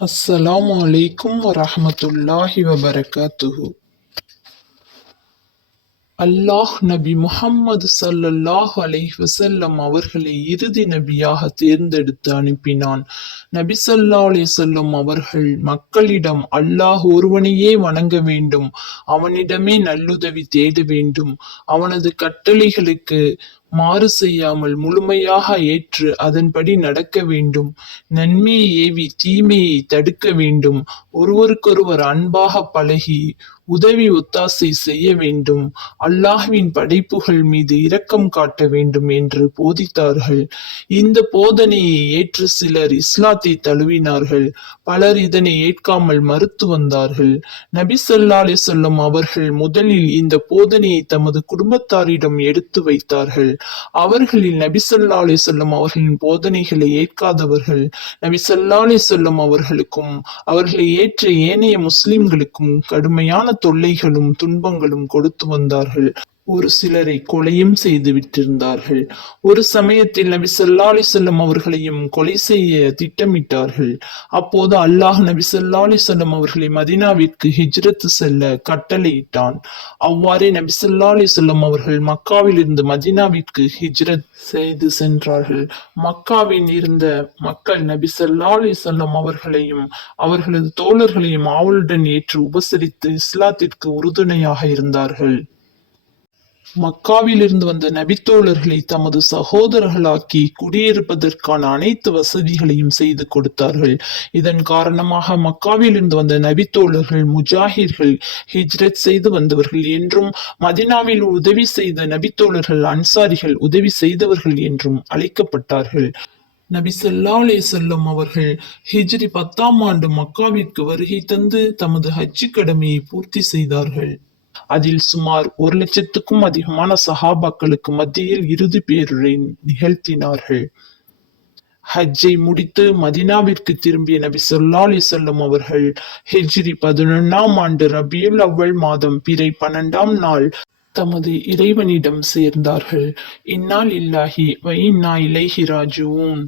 அஸ்ஸலாம் வலைக்கும் வரமத்துல்லாஹி வபரகாத்துஹு. அல்லாஹ் நபி முஹம்மது சல்லல்லாஹ் அலைஹி வசல்லம் அவர்களை இறுதி நபியாக தேர்ந்தெடுத்து அனுப்பினான். நபி சல்லா அலே சொல்லும் அவர்கள் மக்களிடம் அல்லாஹ் ஒருவனையே வணங்க வேண்டும் அவனிடமே நல்லுதவி தேட வேண்டும் அவனது கட்டளைகளுக்கு மாறு செய்யாமல் முழுமையாக ஏற்று அதன்படி நடக்க வேண்டும். நன்மையை ஏவி தீமையை தடுக்க வேண்டும். ஒருவருக்கொருவர் அன்பாக பழகி உதவி ஒத்தாசை செய்ய வேண்டும். அல்லாஹ்வின் படைப்புகள் மீது இரக்கம் காட்ட வேண்டும் என்று போதித்தார்கள். இந்த போதனையை ஏற்று சிலர் இஸ்லாத்தை தழுவினார்கள். பலர் இதனை ஏற்காமல் மறுத்து வந்தார்கள். நபி ஸல்லல்லாஹு அலைஹி அவர்கள் முதலில் இந்த போதனையை தமது குடும்பத்தாரிடம் எடுத்து வைத்தார்கள். அவர்களில் நபி ஸல்லல்லாஹு சொல்லும் அவர்களின் போதனைகளை ஏற்காதவர்கள் நபி ஸல்லல்லாஹு சொல்லும் அவர்களுக்கும் அவர்களை ஏற்ற ஏனைய முஸ்லிம்களுக்கும் கடுமையான தொல்லைகளும் துன்பங்களும் கொடுத்து வந்தார்கள். ஒரு சிலரை கொலையும் செய்து விட்டிருந்தார்கள். ஒரு சமயத்தில் நபி ஸல்லல்லாஹு அலைஹி அவர்களையும் கொலை செய்ய திட்டமிட்டார்கள். அப்போது அல்லாஹ் நபி ஸல்லல்லாஹு அலைஹி அவர்களை மதீனாவிற்கு ஹிஜ்ரத் செல்ல கட்டளையிட்டான். அவ்வாறே நபி ஸல்லல்லாஹு அலைஹி வஸல்லம் அவர்கள் மக்காவிலிருந்து மதீனாவிற்கு ஹிஜ்ரத் செய்து சென்றார்கள். மக்காவில் இருந்த மக்கள் நபி ஸல்லல்லாஹு அலைஹி அவர்களையும் அவர்களது தோழர்களையும் ஆவலுடன் ஏற்று உபசரித்து இஸ்லாத்திற்கு உறுதுணையாக இருந்தார்கள். மக்காவிலிருந்து வந்த நபித்தோழர்களை தமது சகோதரர்களாக்கி குடியிருப்பதற்கான அனைத்து வசதிகளையும் செய்து கொடுத்தார்கள். இதன் காரணமாக மக்காவிலிருந்து வந்த நபித்தோழர்கள் முஜாஹிர்கள் ஹிஜ்ரத் செய்து வந்தவர்கள் என்றும் மதினாவில் உதவி செய்த நபித்தோழர்கள் அன்சாரிகள் உதவி செய்தவர்கள் என்றும் அழைக்கப்பட்டார்கள். நபி சொல்லா அலே செல்லம் அவர்கள் ஹிஜ்ரி பத்தாம் ஆண்டு மக்காவிற்கு வருகை தந்து தமது ஹஜ்ஜி கடமையை பூர்த்தி செய்தார்கள். அதில் சுமார் ஒரு லட்சத்துக்கும் அதிகமான சஹாபாக்களுக்கு மத்தியில் இறுதி பேருரை நிகழ்த்தினார்கள். ஹஜ்ஜை முடித்து மதினாவிற்கு திரும்பிய நபி ஸல்லல்லாஹு அலைஹி அவர்கள் ஹெஜ்ரி பதினொன்னாம் ஆண்டு ரபியுல் அவ்வல் மாதம் பிறை பன்னெண்டாம் நாள் தமது இறைவனிடம் சேர்ந்தார்கள். இந்நாள் இல்லாஹி வை இன்னா இலைஹி ராஜிஊன்.